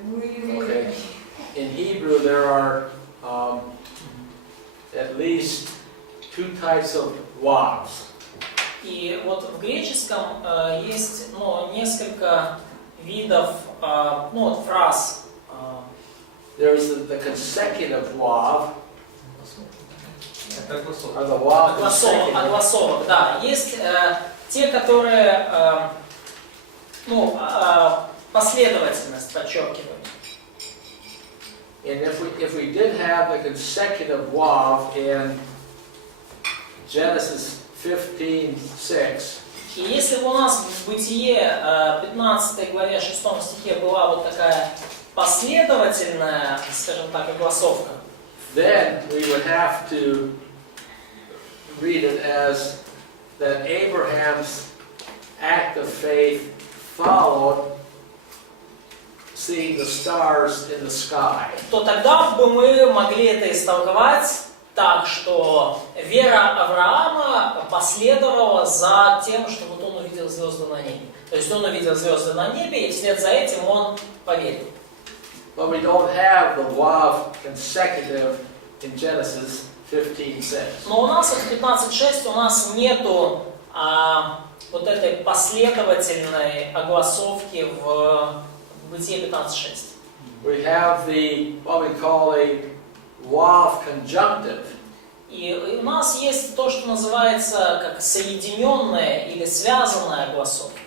Okay. In Hebrew, there are at least two types of wavs. И вот в греческом есть несколько видов фраз. There is the consecutive wav. Or the wav consecutive. Огласовок, да. Есть те, которые последовательность подчеркивают. And if we did have the consecutive wav in Genesis 15:6, И если бы у нас в Бытие 15 главе 6 стихе была вот такая последовательная, скажем так, огласовка, then we would have to read it as that Abraham's act of faith followed seeing the stars in the sky. то тогда бы мы могли это истолковать так, что вера Авраама последовала за тем, что вот он увидел звезды на небе. То есть он увидел звезды на небе, и вслед за этим он поверил. But we don't have the wav consecutive in Genesis 15:6. Но у нас в 15.6 у нас нету вот этой последовательной огласовки в Бытие 15.6. We have what we call a wav conjunctive. И у нас есть то, что называется как соединенная или связанная огласовка.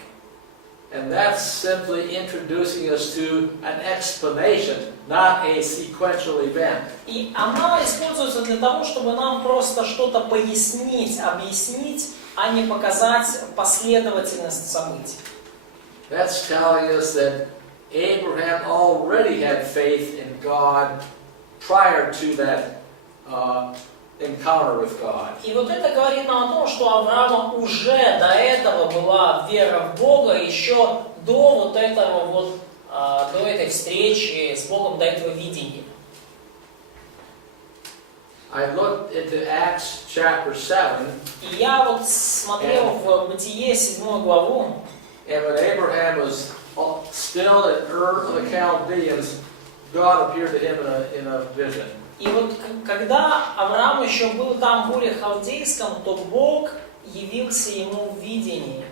And that's simply introducing us to an explanation, not a sequential event. И она используется для того, чтобы нам просто что-то пояснить, объяснить, а не показать последовательность событий. That's telling us that Abraham already had faith in God prior to that encounter with God. И вот это говорит нам о том, что у Авраама уже до этого была вера в Бога, еще до вот этого до этой встречи с Богом, до этого видения. I looked into Acts chapter 7. И я вот смотрел в Бытие 7 главу. And when Abraham was still in Ur of the Chaldeans, God appeared to him in a vision. И вот когда Авраам еще был там в Уре Халдейском, то Бог явился ему в видении.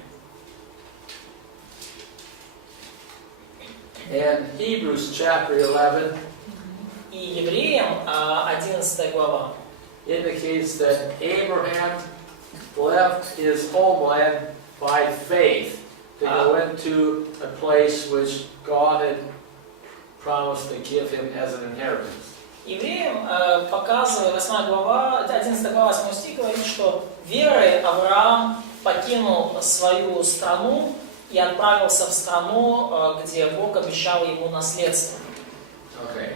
And Hebrews chapter 11 И Евреям 11 глава indicates that Abraham left his homeland by faith to go into a place which God had promised to give him as an inheritance. Евреям показывает 8 глава, 11 глава 8 стих говорит, что верой Авраам покинул свою страну и отправился в страну, где Бог обещал ему наследство. Okay.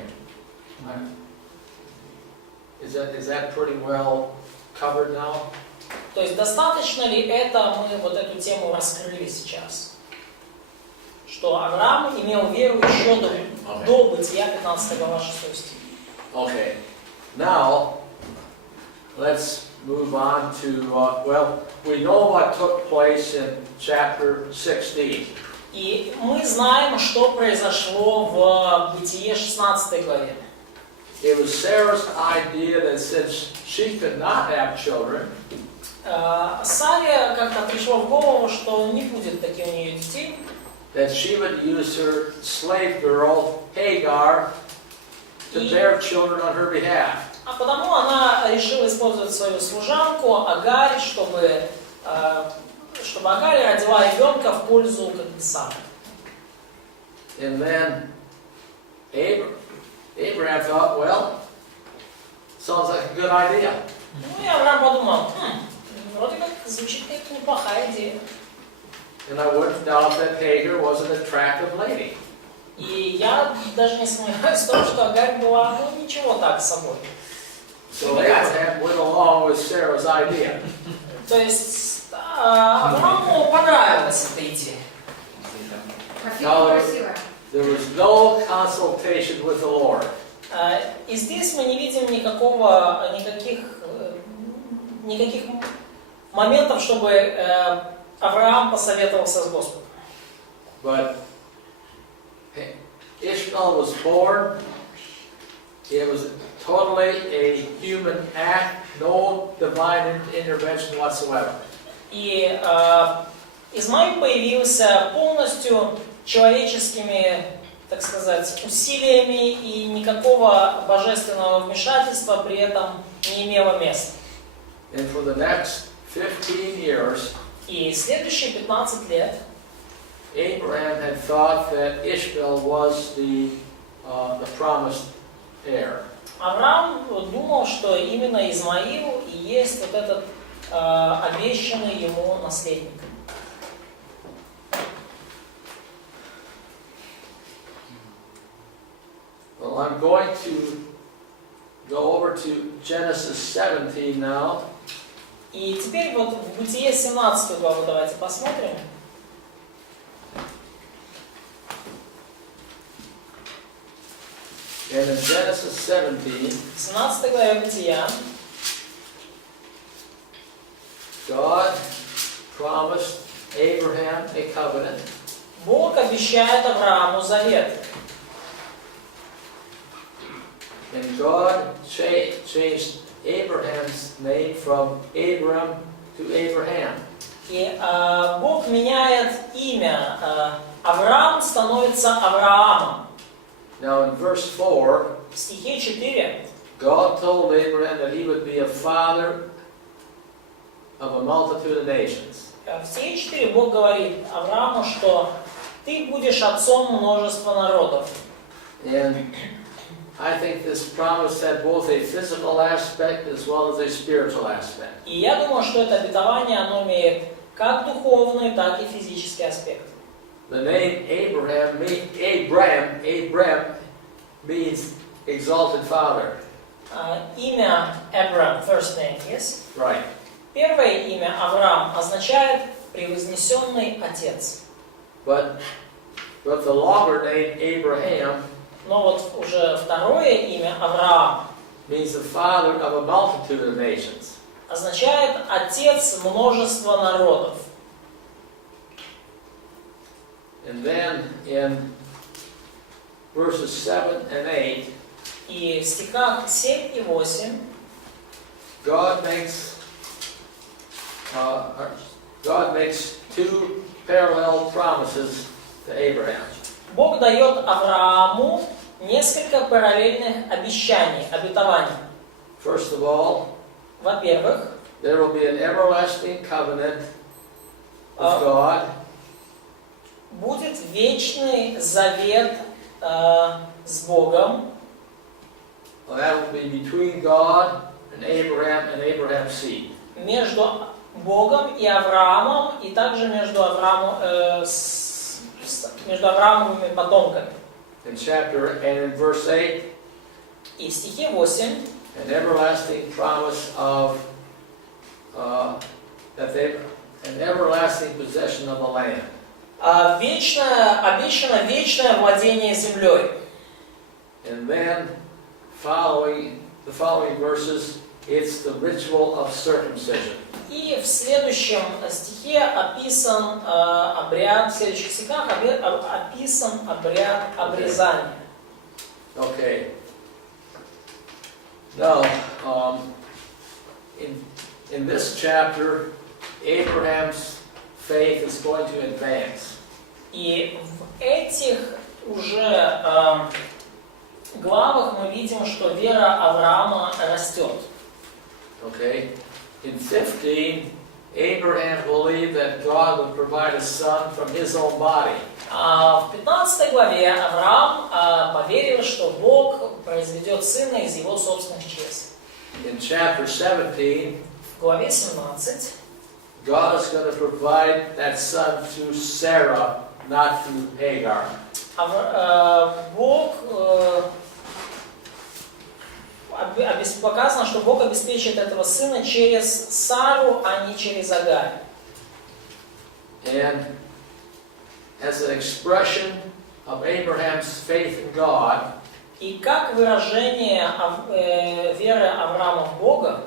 Is that pretty well covered now? То есть достаточно ли это, мы вот эту тему раскрыли сейчас? Что Авраам имел веру еще до Бытия 15 глава 6 стих. Okay. Now, let's move on to, we know what took place in chapter 16. И мы знаем, что произошло в Бытие 16 главе. It was Sarah's idea that since she could not have children, Саре как-то пришло в голову, что не будет таких у нее детей, that she would use her slave girl, Hagar, to bear children on her behalf. А потому она решила использовать свою служанку Агарь, чтобы Агарь родила ребенка в пользу Сары. And then Abraham thought, well, sounds like a good idea. Ну и Авраам подумал, вроде как звучит как неплохая идея. And I wouldn't doubt that Hagar was an attractive lady. И я даже не сомневаюсь в том, что Агарь была, ничего так с собой. So Abraham went along with Sarah's idea. То есть Аврааму понравилась эта идея. There was no consultation with the Lord. И здесь мы не видим никаких моментов, чтобы Авраам посоветовался с Господом. But Ishmael was born, it was totally a human act, no divine intervention whatsoever. И Измаил появился полностью человеческими, так сказать, усилиями, и никакого божественного вмешательства при этом не имело места. And for the next 15 years, И следующие 15 лет Abraham had thought that Ishmael was the promised heir. Авраам думал, что именно Измаил и есть вот этот обещанный ему наследник. Well, I'm going to go over to Genesis 17 now. И теперь вот в Бытие 17 главу давайте посмотрим. And in Genesis 17, В 17 главе Бытия God promised Abraham a covenant. Бог обещает Аврааму завет. And God changed Abraham's name from Abram to Abraham. И Бог меняет имя. Авраам становится Авраамом. Now in verse 4, В стихе 4 God told Abraham that he would be a father of a multitude of nations. В стихе 4 Бог говорит Аврааму, что ты будешь отцом множества народов. And I think this promise had both a physical aspect as well as a spiritual aspect. И я думаю, что это обетование, оно имеет как духовный, так и физический аспект. The name Abram means exalted father. Имя Абрам, first name, yes? Right. Первое имя Авраам означает превознесенный отец. But the longer name Abraham Но вот уже второе имя Авраам means the father of a multitude of nations. означает отец множества народов. And then in verses 7 and 8, И в стихах 7 и 8 God makes two parallel promises to Abraham. Бог дает Аврааму несколько параллельных обещаний, обетований. First of all, Во-первых, there will be an everlasting covenant with God. будет вечный завет с Богом. Well, that will be between God and Abraham's seed. Между Богом и Авраамом, и также между Авраамовыми потомками. In verse 8, И в стихе 8 an everlasting promise of an everlasting possession of the land. обещано вечное владение землей. And then the following verses, it's the ritual of circumcision. И в следующем стихе описан обряд, в следующих стихах описан обряд обрезания. Okay. Now, in this chapter, Abraham's faith is going to advance. И в этих уже главах мы видим, что вера Авраама растет. Okay. In 15, Abraham believed that God would provide a son from his own body. В 15 главе Авраам поверил, что Бог произведет сына из его собственных чресл. In chapter 17, В главе 17 God is going to provide that son through Sarah, not through Hagar. Бог показано, что Бог обеспечит этого сына через Сару, а не через Агарь. And as an expression of Abraham's faith in God, И как выражение веры Авраама в Бога,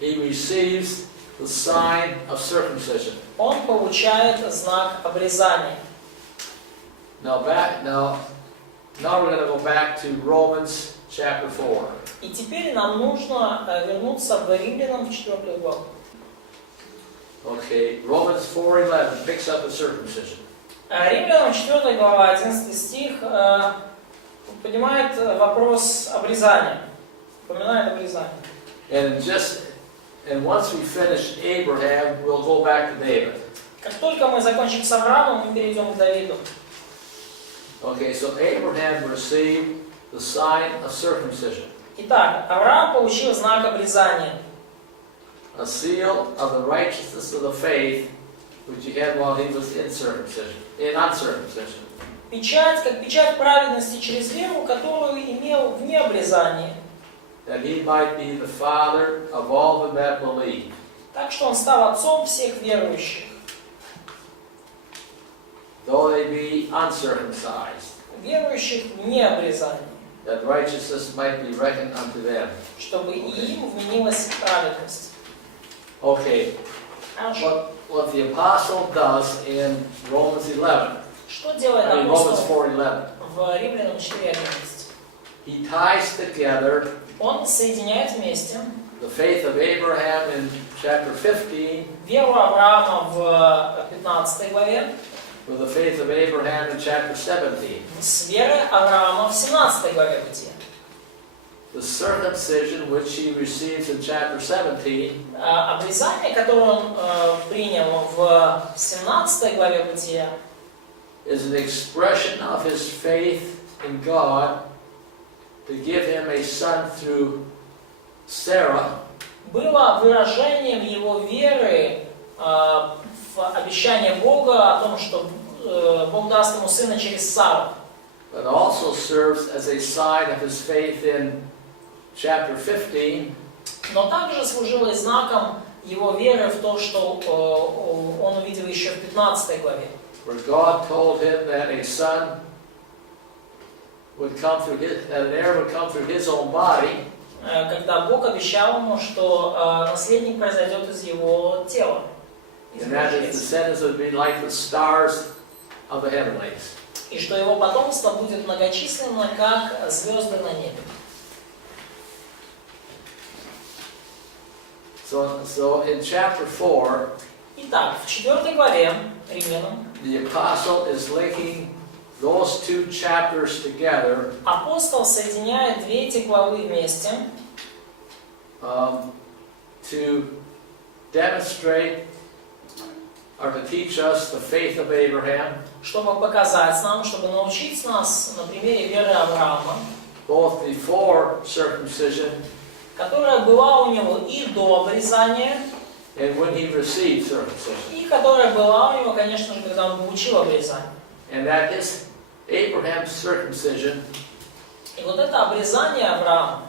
he receives the sign of circumcision. он получает знак обрезания. Now Now we're going to go back to Romans chapter 4. И теперь нам нужно вернуться в Римлянам в 4 главу. Okay, Romans 4:11 picks up the circumcision. Римлянам 4 глава, 11 стих, поднимает вопрос обрезания. Упоминает обрезание. And once we finish Abraham, we'll go back to David. Как только мы закончим с Авраамом, мы перейдем к Давиду. Okay, so Abraham received the sign of circumcision. Итак, Авраам получил знак обрезания. A seal of the righteousness of the faith which he had while he was in uncircumcision. Печать, как печать праведности через веру, которую имел вне обрезания. That he might be the father of all them that believe. Так что он стал отцом всех верующих. Though they be uncircumcised. Верующих вне обрезания. That righteousness might be reckoned unto them. Чтобы и им вменилась праведность. Okay. What the apostle does in Romans 11. Что делает Romans апостол 4:11. в Римлянам 4:11? He ties together Он соединяет вместе the faith of Abraham in chapter 15 веру Авраама в 15 главе with the faith of Abraham in chapter 17. с верой Авраама в 17 главе Бытия. The circumcision which he receives in chapter 17 Обрезание, которое он принял в 17 главе Бытия, is an expression of his faith in God to give him a son through Sarah. было выражением его веры в обещание Бога о том, что Бог даст ему сына через Сару. But also serves as a sign of his faith in chapter 15. Но также служило и знаком его веры в то, что он увидел еще в 15 главе. Where God told him that a son would come through that an heir would come through his own body. Когда Бог обещал ему, что наследник произойдет из его тела. And that his descendants would be like the stars of the heavenlies. И что его потомство будет многочисленно, как звезды на небе. So in chapter 4, Итак, в 4 главе Римлянам the apostle is linking those two chapters together апостол соединяет 2 эти главы вместе, to demonstrate or to teach us the faith of Abraham, чтобы показать нам, чтобы научить нас на примере веры Авраама, both before circumcision которая была у него и до обрезания, and when he received circumcision. и которая была у него, конечно же, когда он получил обрезание. And that his Abraham's circumcision И вот это обрезание Авраама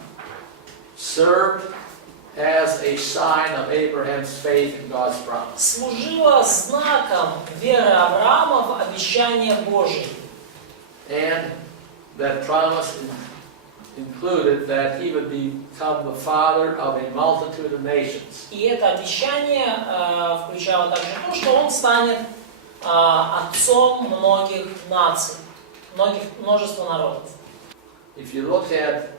served as a sign of Abraham's faith in God's promise. служило знаком веры Авраама в обещание Божие. And that promise included that he would become the father of a multitude of nations. И это обещание включало также то, что он станет отцом многих наций, множества народов. If you look at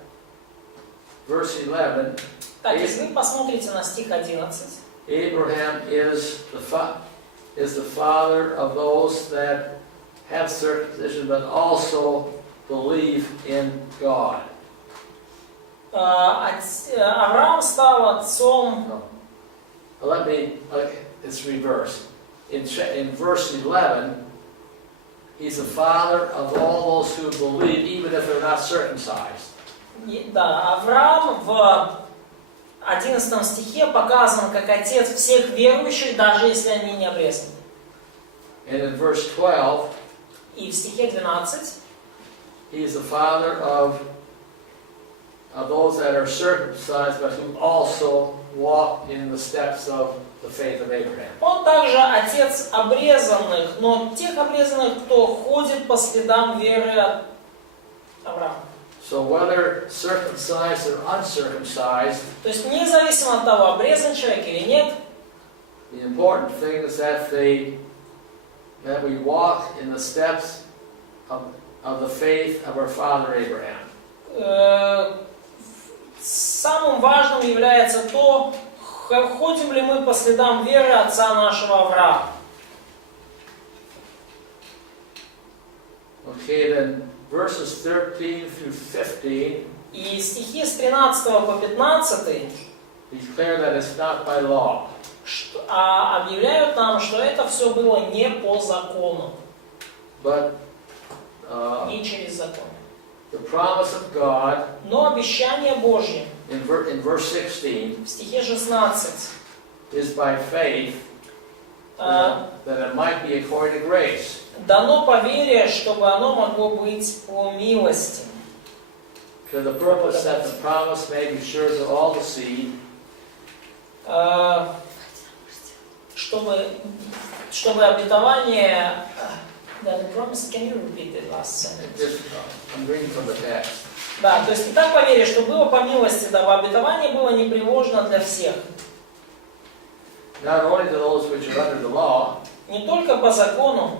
verse 11, Так, если вы посмотрите на стих 11, Abraham is the father of those that have circumcision but also believe in God. Авраам стал отцом. It's reversed. In verse 11, he's the father of all those who believe, even if they're not circumcised. Да, Авраам в 11 стихе показан как отец всех верующих, даже если они не обрезаны. And in verse 12, и в стихе 12, he is the father of those that are circumcised, but who also walk in the steps of the faith of Abraham. Он также отец обрезанных, но тех обрезанных, кто ходит по следам веры Авраама. So whether circumcised or uncircumcised, то есть независимо от того, обрезан человек или нет, the important thing is that we walk in the steps of of the faith of our father Abraham. Самым важным является то, ходим ли мы по следам веры отца нашего Авраама. Okay, then verses 13 through 15 И стихи с 13 по 15 declare that it's not by law, объявляют нам, что это все было не по закону, but не через закон. the promise of God Но обещание Божье in verse 16 в стихе 16 is by faith, that it might be according to grace. дано по вере, чтобы оно могло быть по милости. To the purpose that the promise may be sure to all the seed, чтобы обетование... The promise, can you repeat the last sentence? I'm reading from the text. Да, то есть и так по вере, что было по милости, дабы обетование было непреложно для всех. Not only to those which are under the law, Не только по закону,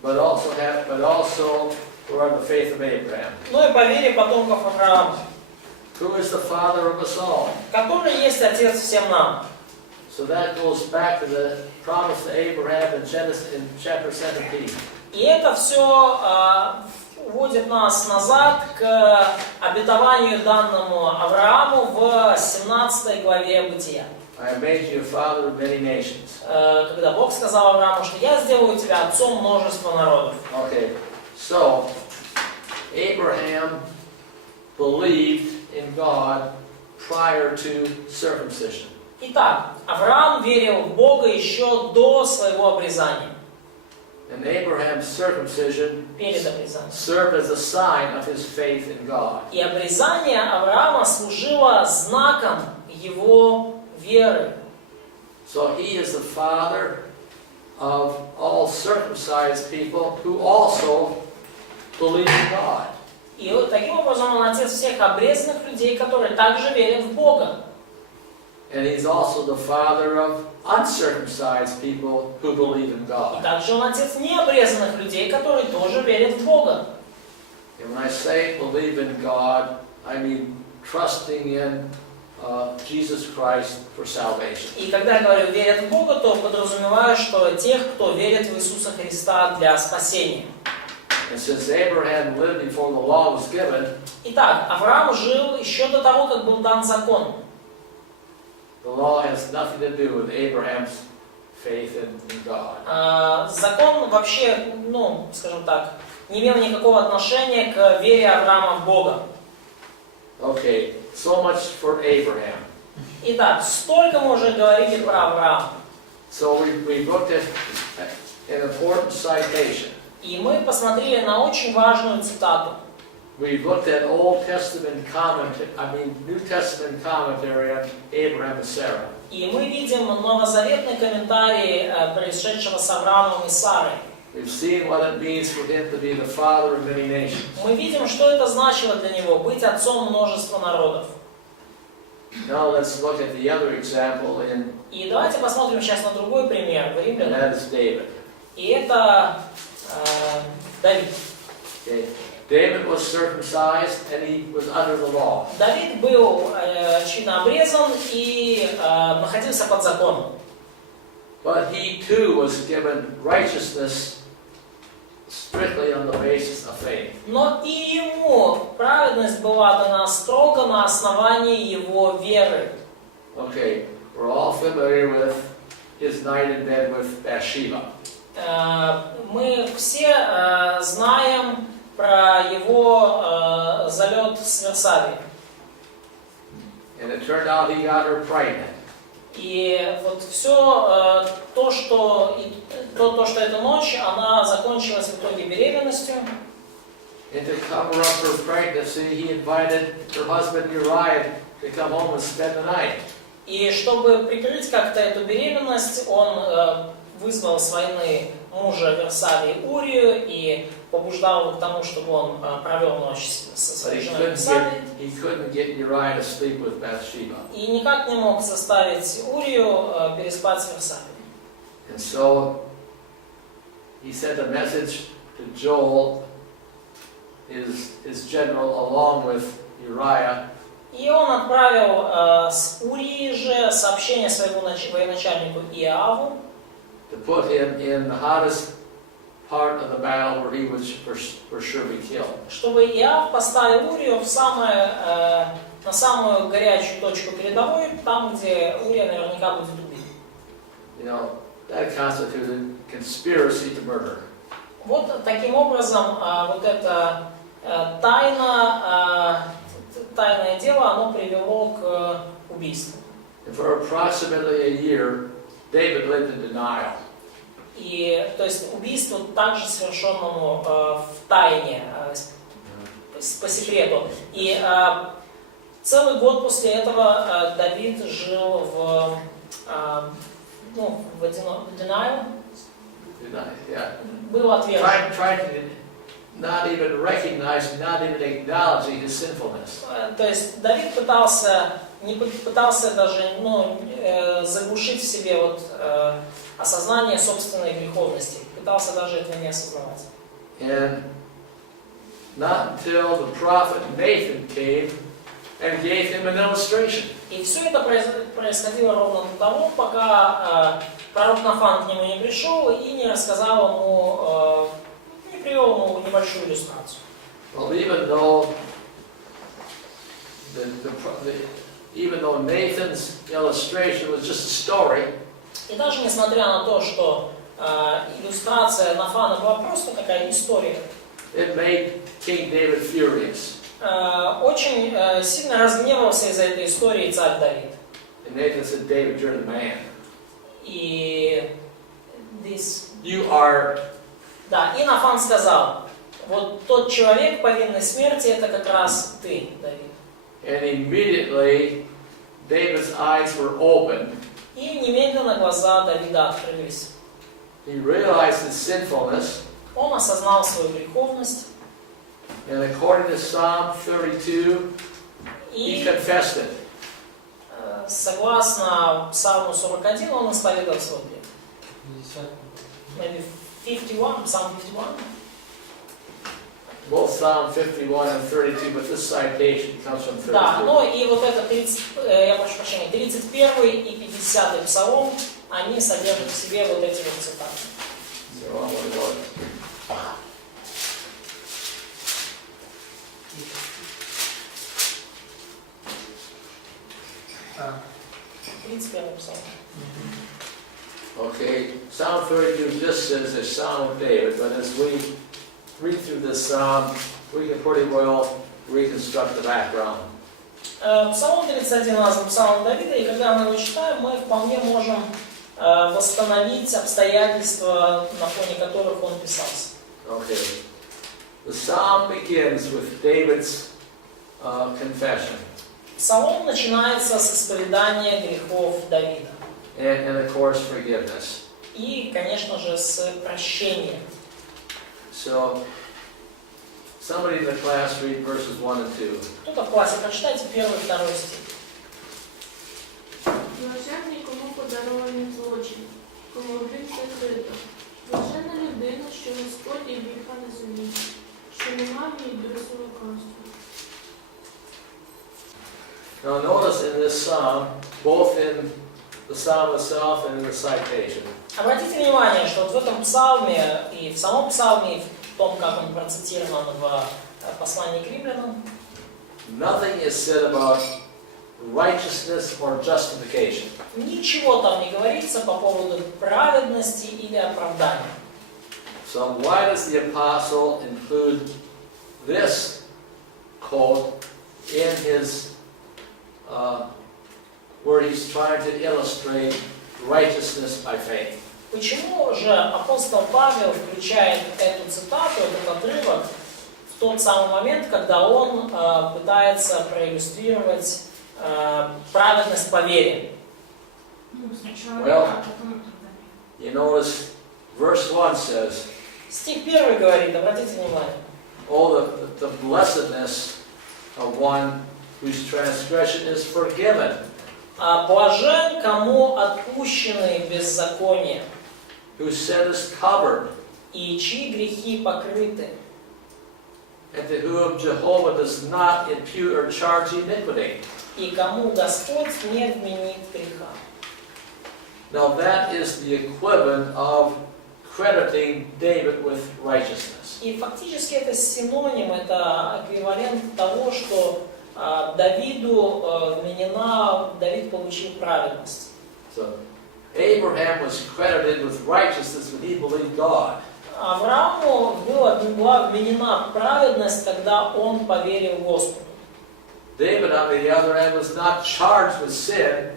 but also who are the faith of Abraham. но и по вере потомков Авраама, Who is the father of us all? который есть Отец всем нам. So that goes back to the promise to Abraham in Genesis in chapter 17. И это все уводит нас назад к обетованию данному Аврааму в 17 главе Бытия. I have made you a father of many nations. Когда Бог сказал Аврааму, что я сделаю тебя отцом множества народов. Okay, so Abraham believed in God prior to circumcision. Итак, Авраам верил в Бога еще до своего обрезания. And Abraham's circumcision Перед обрезанием. served as a sign of his faith in God. И обрезание Авраама служило знаком его веры. So he is the father of all circumcised people who also believe in God. И вот таким образом он отец всех обрезанных людей, которые также верят в Бога. And he's also the father of uncircumcised people who believe in И God. также он отец необрезанных людей, которые тоже верят в Бога. And when I say believe in God, I mean trusting in Jesus Christ for salvation. И когда я говорю верят в Бога, то подразумеваю, что тех, кто верит в Иисуса Христа для спасения. And since Abraham lived before the law was given, Итак, Авраам жил еще до того, как был дан закон. the law has nothing to do with Abraham's faith in God. Закон вообще, скажем так, не имел никакого отношения к вере Авраама в Бога. Okay, so much for Abraham. Итак, столько мы уже говорили про Авраама. So we looked at an important citation. И мы посмотрели на очень важную цитату. We looked at New Testament commentary on Abraham and Sarah. И мы видим новозаветный комментарий происшедшего с Авраамом и Сарой. We've seen what it means for him to be the father of many nations. Мы видим, что это значило для него быть отцом множества народов. Now let's look at the other example in И давайте посмотрим сейчас на другой пример в and Римлянам. that is David. И это Давид. Okay. David was circumcised and he was under the law. Давид был, очевидно, обрезан и находился под законом. But he too was given righteousness strictly on the basis of faith. Но и ему праведность была дана строго на основании его веры. Okay, we're all familiar with his night in bed with Bathsheba. Мы все знаем про его залет с Версавией. And it turned out he got her pregnant. И вот все то, что эта ночь, она закончилась в итоге беременностью. And to cover up her pregnancy, he invited her husband Uriah to come home and spend the night. И чтобы прикрыть как-то эту беременность, он вызвал с войны мужа Версавии Урию и побуждал его к тому, чтобы он провел ночь со своей женой Версавией. И никак не мог заставить Урию переспать с Версавией. And so he sent a message to Joel his general along with Uriah. И он отправил с Урии же сообщение своему военачальнику Иоаву, To put him in the hottest part of the battle where he would for sure be killed. чтобы Иоав поставил Урию на самую горячую точку передовой, там, где Урия наверняка будет убит. You know, that constituted conspiracy to murder. Вот таким образом вот это тайное дело, оно привело к убийству. And for approximately a year, David lived in denial. И, то есть, убийство также совершенному в тайне, по секрету. И целый год после этого Давид жил в denial. Yeah. Был отвержен. Trying to not even recognizing, not even acknowledging his sinfulness. То есть Давид не пытался даже заглушить в себе осознание собственной греховности. Пытался даже этого не осознавать. And not until the prophet Nathan came and gave him an illustration. И все это происходило ровно до того, пока пророк Нафан к нему не пришел и не рассказал ему, не привел ему небольшую иллюстрацию. Well, even though Nathan's illustration was just a story, И даже несмотря на то, что иллюстрация Нафана была просто такая история, it made King David furious. очень сильно разгневался из-за этой истории царь Давид. And Nathan said, David, you're the man. И You и Нафан сказал, вот тот человек, повинный смерти, это как раз ты, Давид. And immediately David's eyes were opened. И немедленно глаза Давида открылись. He realized his sinfulness. Он осознал свою греховность. And according to Psalm 32, he confessed it. Согласно Псалму 41, он исповедал свой грех. Maybe 51, Psalm 51. Both Psalm 51 and 32, but this citation comes from 32. Да, но и вот это 31 и 50 Псалом, они содержат в себе вот эти вот цитаты. So I'm going to go. 31 Псалом. Okay, Psalm 32 just says a Psalm of David, but as we read through this psalm, we can pretty well reconstruct the background. Псалом 31 назван Псалом Давида, и когда мы его читаем, мы вполне можем восстановить обстоятельства, на фоне которых он писался. Okay, the psalm begins with David's confession. Псалом начинается с исповедания грехов Давида. And of course, forgiveness. И, конечно же, с прощением. So, somebody in the class read verses 1 and 2. Кто-то в классе, прочитайте 1 и 2 стих. Блаженний, кому подарований злочин, кому гріх закрито. Блаженна людина, що Господь і гріха не зуміє, що нема в ній друзі лукавства. Now notice in this psalm, both in the psalm itself and in the citation, Обратите внимание, что вот в этом псалме, и в самом псалме, и в том, как он процитирован в послании к римлянам, nothing is said about righteousness or justification. ничего там не говорится по поводу праведности или оправдания. So why does the apostle include this quote in his where he's trying to illustrate righteousness by faith? Почему же апостол Павел включает эту цитату, этот отрывок, в тот самый момент, когда он пытается проиллюстрировать праведность по вере? Well, you notice verse 1 says, Стих 1 говорит, обратите внимание. oh, the blessedness of one whose transgression is forgiven, Блажен, кому отпущены беззакония, whose sin is covered. и чьи грехи покрыты. and to whom Jehovah does not impute or charge iniquity. И кому Господь не вменит греха. Now that is the equivalent of crediting David with righteousness. И фактически это синоним, это эквивалент того, что Давиду вменена, Давид получил праведность. So Abraham was credited with righteousness when he believed God. Аврааму была вменена праведность, когда он поверил Господу. David, on the other hand, was not charged with sin.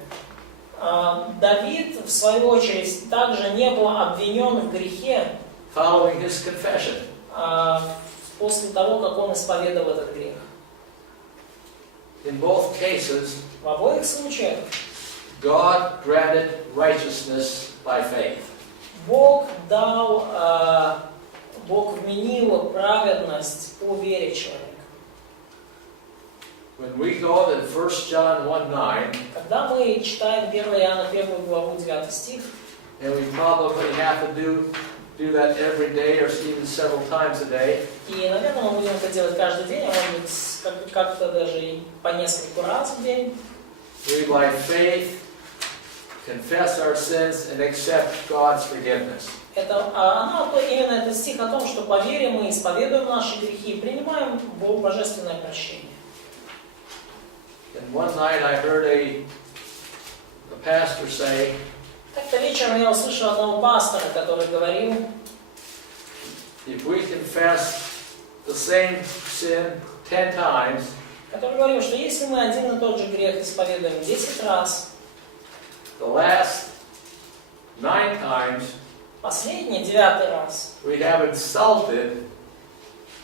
Давид, в свою очередь, также не был обвинен в грехе Following his confession. после того, как он исповедовал этот грех. In both cases, В обоих случаях God granted righteousness by faith. Бог вменил праведность по вере человека. When we go to 1 John 1:9, Когда мы читаем 1 Иоанна 1 главу 9 стих, and we probably have to do that every day or even several times a day, и, наверное, мы будем это делать каждый день, а может быть, как-то даже и по нескольку раз в день. we by faith confess our sins and accept God's forgiveness. Именно этот стих о том, что по вере мы исповедуем наши грехи и принимаем божественное прощение. And one night I heard a pastor say, Как-то вечером я услышал одного пастора, который говорил, if we confess the same sin 10 times, который говорил, что если мы один и тот же грех исповедуем 10 раз, the last 9 times последний, 9 раз, we have insulted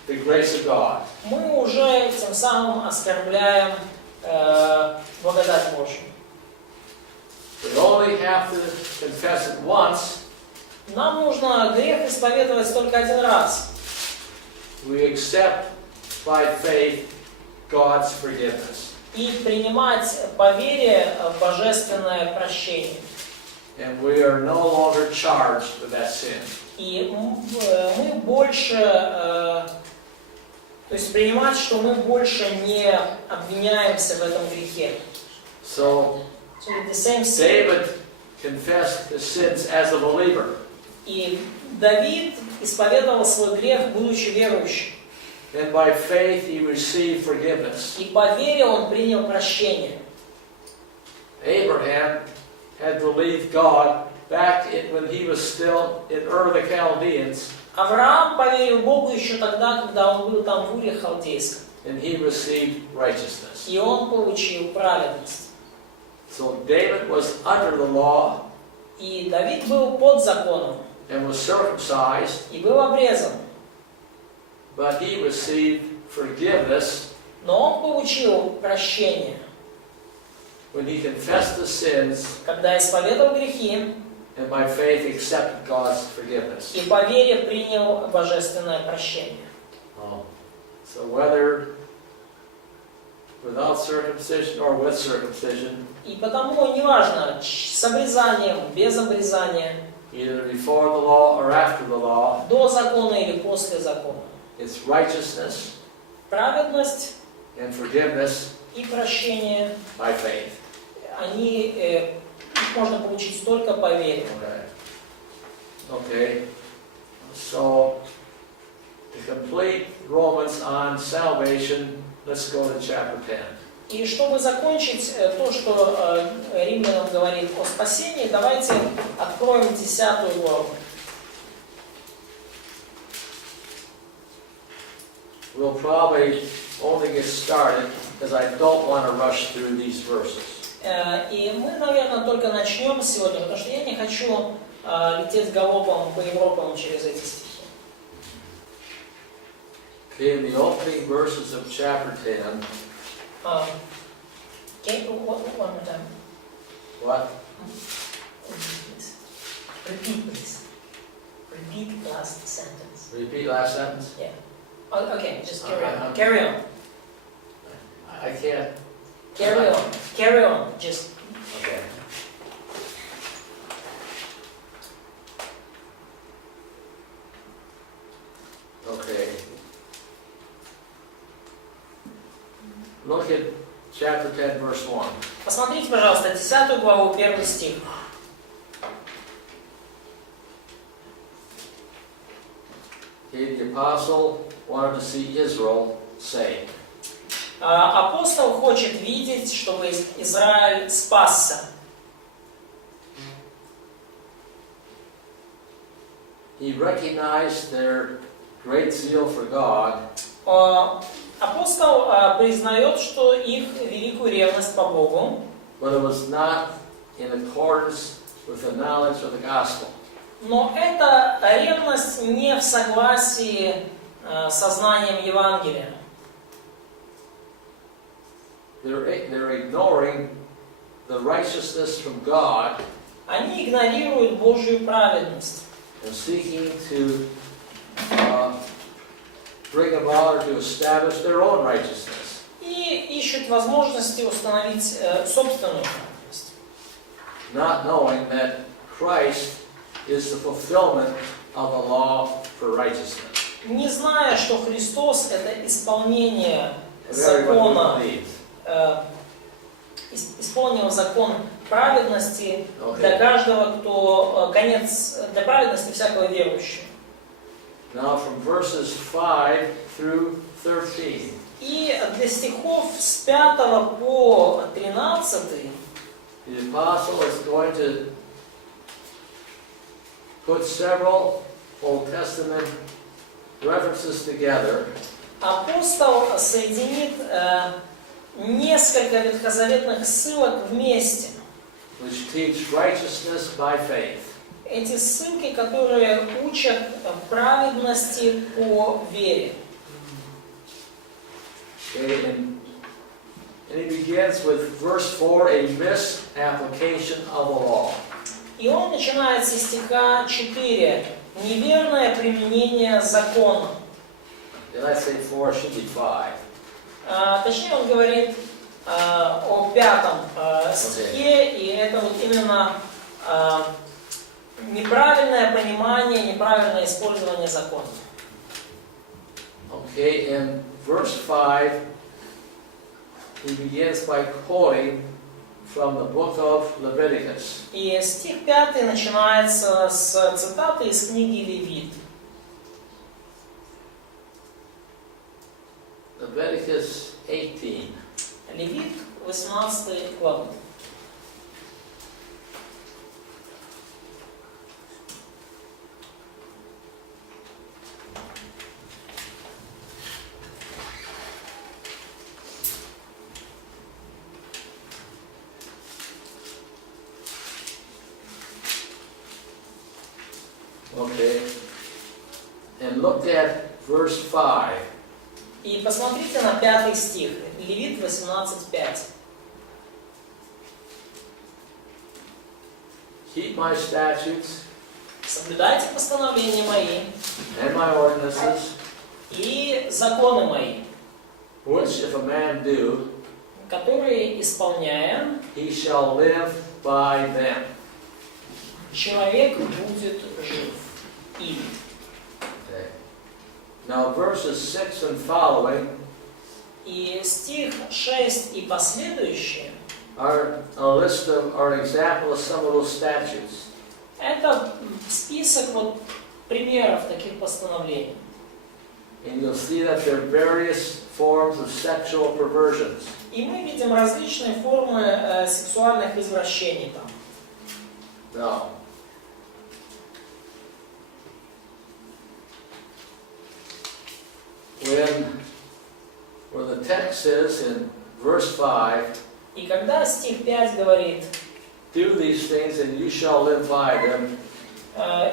the grace of God. мы уже тем самым оскорбляем благодать Божью. We only have to confess it once. Нам нужно грех исповедовать только один раз. We accept by faith God's forgiveness. И принимать по вере божественное прощение. And we are no longer charged with that sin. И мы больше, то есть принимать, что мы больше не обвиняемся в этом грехе. So David confessed his sins as a believer. И Давид исповедовал свой грех, будучи верующим. And by faith he received forgiveness. И по вере он принял прощение. Abraham had believed God back when he was still in Ur of the Chaldeans. Авраам поверил Богу еще тогда, когда он был там в Уре Халдейском. And he received righteousness. И он получил праведность. So David was under the law. И Давид был под законом. And was circumcised. И был обрезан. But he received forgiveness. Но он получил прощение. When he confessed the sins. Когда исповедовал грехи. And by faith accepted God's forgiveness. И по вере принял божественное прощение. So whether without circumcision or with circumcision. И потому неважно, с обрезанием, без обрезания. Either before the law or after the law. До закона или после закона. It's righteousness. Праведность. And forgiveness. И прощение. By faith. Их можно получить только по вере. Okay. So to complete Romans on salvation, let's go to chapter 10. И чтобы закончить то, что Римлянам говорит о спасении, давайте откроем 10 главу. We'll probably only get started because I don't want to rush through these verses. И мы, наверное, только начнем сегодня, потому что я не хочу лететь галопом по Европам через эти стихи. Okay, in the opening verses of chapter 10. Okay, one more time. What? Repeat, please. Repeat last sentence. Repeat last sentence? Yeah. Okay, just carry on. Okay. Carry on. I can't. Carry on. Carry on. Just. Okay. Okay. Look at chapter 10, verse 1. Посмотрите, пожалуйста, 10 главу, 1 стих. Okay, the apostle wanted to see Israel saved. Апостол хочет видеть, чтобы Израиль спасся. He recognized their great zeal for God, Апостол признает, что их великую ревность по Богу, but it was not in accordance with the knowledge of the gospel. но эта ревность не в согласии со знанием Евангелия. They're ignoring the righteousness from God Они игнорируют Божью праведность and seeking to bring about or to establish their own righteousness. и ищут возможности установить собственную праведность, Not knowing that Christ is the fulfillment of the law for righteousness. не зная, что Христос — это исполнение For everyone who закона, believes. исполнил закон праведности для каждого, кто конец для праведности всякого верующего. Now from verses 5 through 13. И для стихов с 5 по 13 The apostle is going to put several Old Testament references together апостол соединит несколько ветхозаветных ссылок вместе. which teach righteousness by faith. Эти ссылки, которые учат праведности по вере. Okay, and he begins with verse 4, a misapplication of the law. И он начинает со стиха 4. Неверное применение закона. Did I say 4? It should be 5. Точнее, он говорит о 5 стихе, и это вот именно неправильное понимание, неправильное использование закона. Okay, in verse 5, he begins by quoting from the book of Leviticus. И стих 5 начинается с цитаты из книги Левит. Leviticus 18. Левит, 18 глава. Okay. And look at verse 5. И посмотрите на 5 стих. Левит 18:5. Keep my statutes Соблюдайте постановления мои and my ordinances, и законы мои, which if a man do, которые, исполняя, he shall live by them. человек будет жив ими. Okay. Now verses 6 and following И стих 6 и последующие are a list of, or an example of some of those statutes. это список вот примеров таких постановлений. And you'll see that there are various forms of sexual perversions. И мы видим различные формы сексуальных извращений там. Now, where the text says in verse 5, И когда стих 5 говорит, do these things and you shall live by them,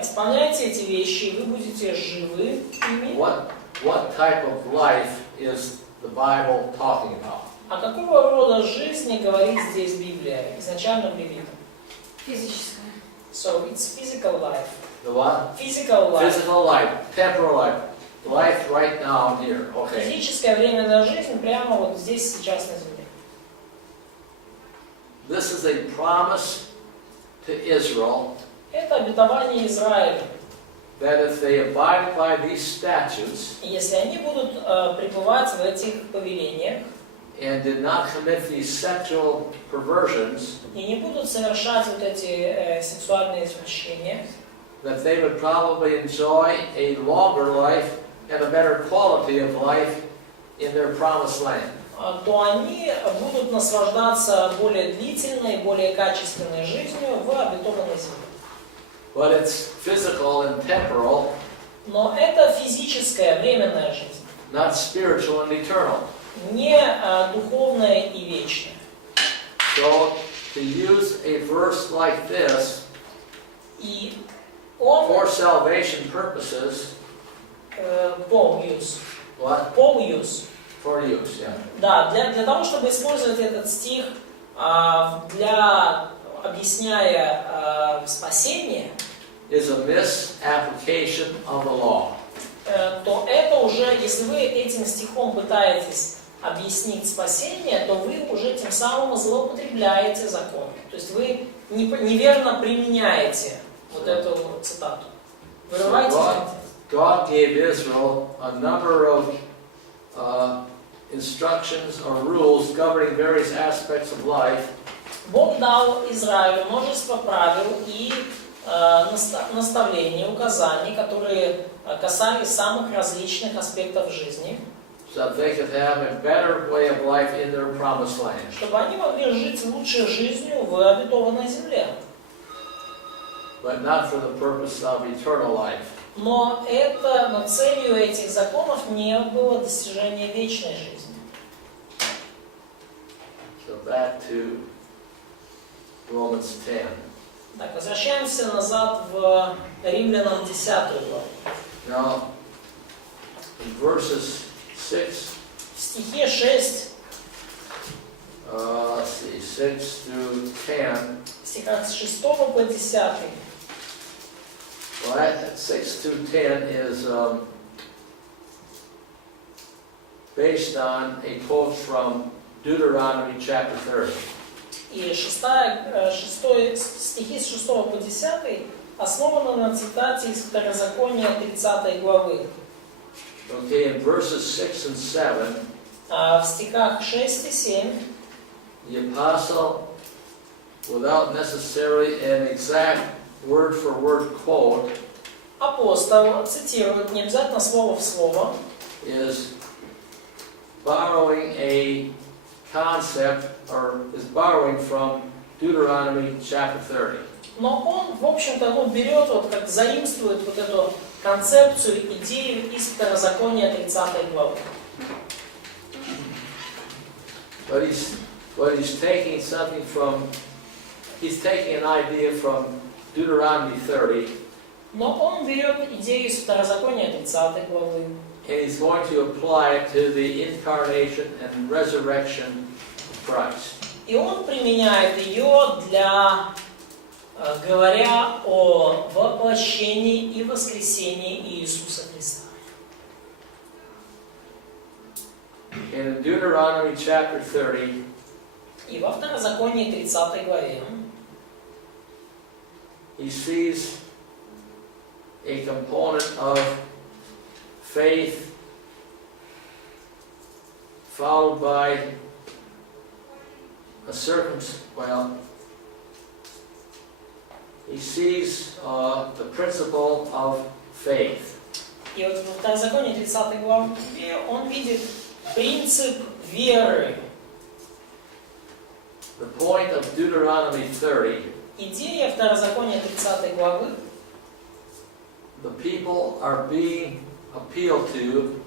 исполняйте эти вещи, и вы будете живы ими. what type of life is the Bible talking about? А какого рода жизни говорит здесь Библия, изначально в Левитах? Физическое. So it's physical life. The what? Physical life. Physical life, temporal life, life right now and here. Okay. Физическая временная жизнь прямо вот здесь, сейчас на земле. This is a promise to Israel Это обетование Израиля. that if they abide by these statutes И если они будут пребывать в этих повелениях and did not commit these sexual perversions, и не будут совершать вот эти сексуальные извращения, that they would probably enjoy a longer life and a better quality of life in their promised land. то они будут наслаждаться более длительной, более качественной жизнью в обетованной земле. But it's physical and temporal, Но это физическая, временная жизнь, not spiritual and eternal. не духовная и вечная. So to use a verse like this И он for salvation purposes, Paul use. what? Paul use. For use, yeah. Да, для того, чтобы использовать этот стих для объясняя спасение, Is a misapplication of the law. То это уже, если вы этим стихом пытаетесь объяснить спасение, то вы уже тем самым злоупотребляете закон. То есть вы неверно применяете вот эту цитату. Вырываете God gave Israel a number of instructions or rules governing various aspects of life. Бог дал Израилю множество правил и наставлений, указаний, которые касались самых различных аспектов жизни, So that they could have a better way of life in their promised land. чтобы они могли жить лучшей жизнью в обетованной земле. But not for the purpose of eternal life. Но целью этих законов не было достижение вечной жизни. So back to Romans 10. Так, возвращаемся назад в Римлянам 10 главу. Now, in verses 6, В стихе 6, let's see, 6 through 10. в стихах с 6 по 10, Well, that 6 through 10 is based on a quote from Deuteronomy chapter 30. и стихи с 6 по 10 основаны на цитате из Второзакония 30 главы. Okay, in verses 6 and 7, В стихах 6 и 7 the apostle, without necessarily an exact word-for-word quote, апостол цитирует, не обязательно слово в слово, is borrowing a concept, or is borrowing from Deuteronomy chapter 30. но он, в общем-то, берет, как заимствует вот эту концепцию, идею из Второзакония 30 главы. But he's taking something from, he's taking an idea from Deuteronomy 30, Но он берет идею из Второзакония 30 главы, and he's going to apply it to the incarnation and resurrection of Christ. и он применяет ее говоря о воплощении и воскресении Иисуса Христа. And in Deuteronomy chapter 30, И во Второзаконии 30 главе he sees a component of faith followed by a he sees the principle of faith. И вот во Второзаконии 30 главе он видит принцип веры. The point of Deuteronomy 30, Идея Второзакония 30 главы, the people are being appealed to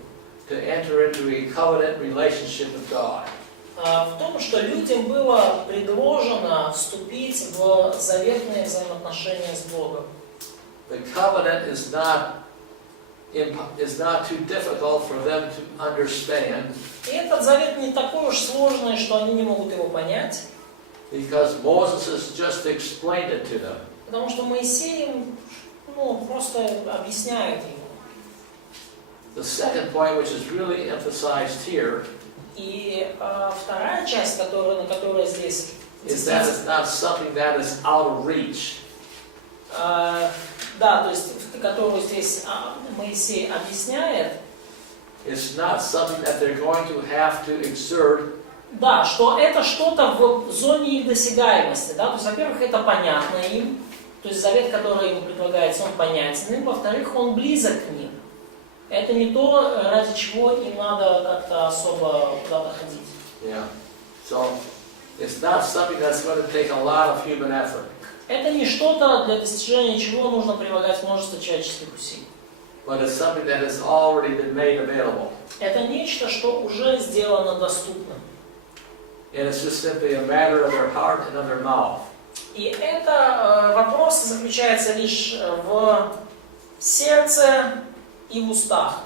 enter into a covenant relationship with God. в том, что людям было предложено вступить в заветные взаимоотношения с Богом. The covenant is not too difficult for them to understand, И этот завет не такой уж сложный, что они не могут его понять, because Moses has just explained it to them. потому что Моисей им просто объясняет его. The second point, which is really emphasized here, И вторая часть, на которой здесь is that it's not something that is out of reach. да, то есть, которую здесь Моисей объясняет, It's not something that they're going to have to exert Да, что это что-то в зоне их досягаемости. Да? То есть, во-первых, это понятно им. То есть завет, который им предлагается, он понятен им. Во-вторых, он близок к ним. Это не то, ради чего им надо как-то особо куда-то ходить. Yeah. So it's not something that's going to take a lot of human effort. Это не что-то, для достижения чего нужно прилагать множество человеческих усилий. But it's something that has already been made available. Это нечто, что уже сделано доступным. And it's just simply a matter of their heart and of their mouth. И это вопрос заключается лишь в сердце и в устах.